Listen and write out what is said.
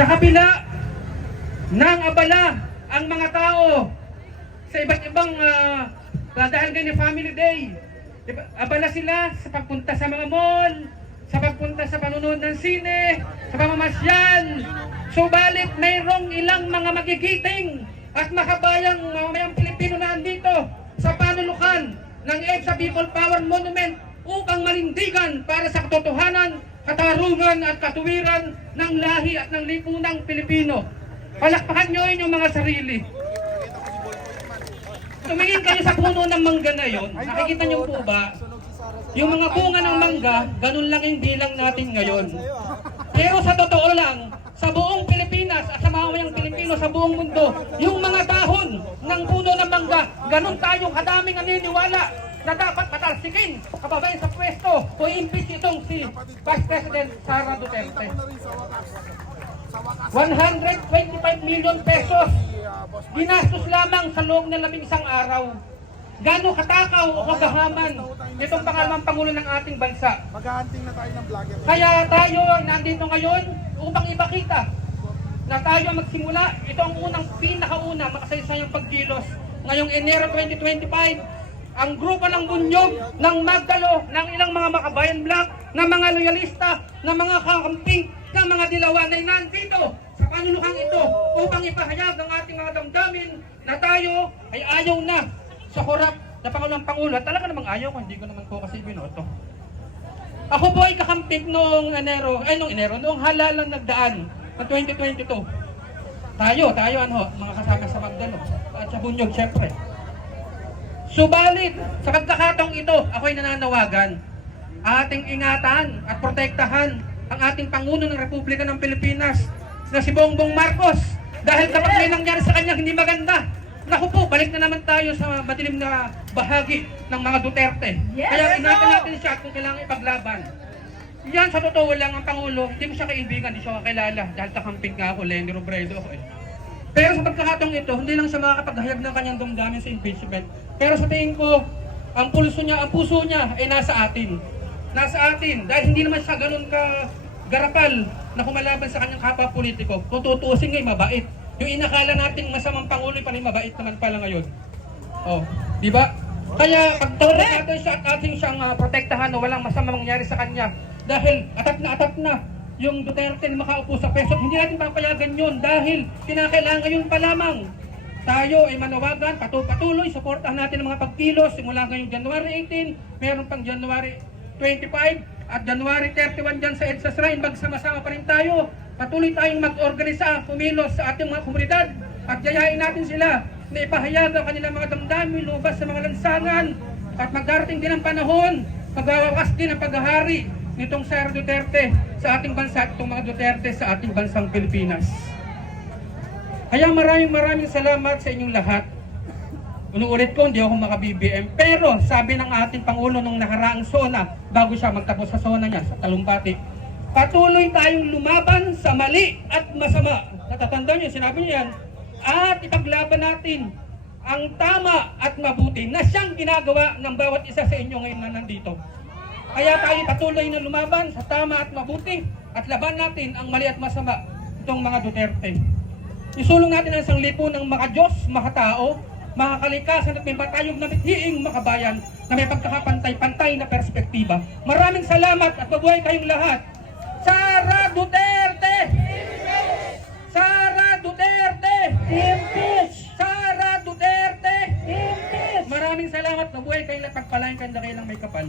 Sa kabila ng abala ang mga tao sa iba't ibang dahil ganyan Family Day, abala sila sa pagpunta sa mga mall, sa pagpunta sa panonood ng sine, sa pamamasyal. Subalit mayroong ilang mga magigiting at makabayang mamamayang Pilipino na andito sa panulukan ng EDSA People Power Monument upang manindigan para sa katotohanan, katarungan at katuwiran ng lahi at ng lipunang Pilipino. Palakpakan nyo yung mga sarili. Tumingin kayo sa puno ng mangga na yon. Nakikita nyo po ba? Yung mga bunga ng mangga, ganun lang yung bilang natin ngayon. Pero sa totoo lang, sa buong Pilipinas at sa mamamayang Pilipino sa buong mundo, yung mga dahon ng puno ng mangga, ganun tayong kadaming naniniwala na dapat matalsikin kababayan sa pwesto o impeach itong si Vice President Sara Duterte. 125 million pesos ginastos lamang sa loob ng 11 araw. Gano'ng katakaw o kagahaman itong pangalawang Pangulo ng ating bansa. Maghahunting na tayo ng vlogger. Kaya tayo nandito ngayon upang ipakita na tayo magsimula. Ito ang pinakauna makasaysayang pagkilos. Ngayong Enero 2025, ang grupo ng Bunyog, ng Magdalo, ng ilang mga makabayan black, ng mga loyalista, ng mga kakamping, ng mga dilawan ay nandito sa panulukang ito upang ipahayag ng ating mga damdamin na tayo ay ayaw na sa korap na Pangulong Pangulo. At talaga namang ayaw ko, hindi ko naman po kasi binoto. Ako po ay kakamping noong halalan nagdaan ng 2022. Tayo mga kasama sa Magdalo at sa Bunyog syempre. Subalit, sa pagkakataong ito, ako'y nananawagan. Ating ingatan at protektahan ang ating Pangulo ng Republika ng Pilipinas na si Bongbong Marcos. Dahil kapag may nangyari sa kanya hindi maganda, naku po, balik na naman tayo sa madilim na bahagi ng mga Duterte. Kaya ingatan natin siya kung kailangan ipaglaban. Yan, sa totoo lang ang Pangulo, hindi ko siya kaibigan, hindi siya kakilala. Dahil kakamping nga ako, Lenny Robredo ako eh. Pero sa pagkakataong ito, hindi lang siya makakapaghayag ng kanyang damdamin sa impeachment. Pero sa tingin ko, ang puso niya ay nasa atin. Nasa atin. Dahil hindi naman siya ganun ka garapal na kumalaban sa kanyang kapwa politiko. Kung tutuusin ngayon, mabait. Yung inakala nating masamang Pangulo, pa rin mabait naman pala ngayon. Oh, di ba? Kaya pagtawag natin siya at ating siyang protektahan na walang masamang mangyari sa kanya. Dahil atat na yung Duterte na makaupo sa peso. Hindi natin papayagan yun dahil kinakailangan yun pa lamang. Tayo ay manawagan, patuloy, supportahan natin ang mga pagkilos simula ngayong January 18, meron pang January 25 at January 31 dyan sa EDSA Shrine. Magsama-sama pa rin tayo. Patuloy tayong mag-organisa, kumilos sa ating mga komunidad at yayain natin sila na ipahayag ang kanilang mga damdamin, lubas sa mga lansangan at magdarating din ang panahon, magwawakas din ang paghahari nitong Sara Duterte sa ating bansa at itong mga Duterte sa ating bansang Pilipinas. Kaya maraming salamat sa inyong lahat. Unuulit ko, hindi ako maka-BBM. Pero sabi ng ating Pangulo nung nakaraang SONA, bago siya magtapos sa SONA niya, sa talumpati, patuloy tayong lumaban sa mali at masama. Natatandaan niyo, sinabi niyo yan. At ipaglaban natin ang tama at mabuti na siyang ginagawa ng bawat isa sa inyo ngayon na nandito. Kaya tayo patuloy na lumaban sa tama at mabuti at laban natin ang mali at masama itong mga Duterte. Isulong natin ang sanglipo ng makadiyos, makatao, makakalikasan at may patayog na mithiing makabayan na may pagkakapantay-pantay na perspektiba. Maraming salamat at mabuhay kayong lahat. Sara Duterte! Sara Duterte! Impeach! Sara Duterte! Impeach! Maraming salamat, mabuhay kayong lahat, pagpalain kayong dakilang may kapal.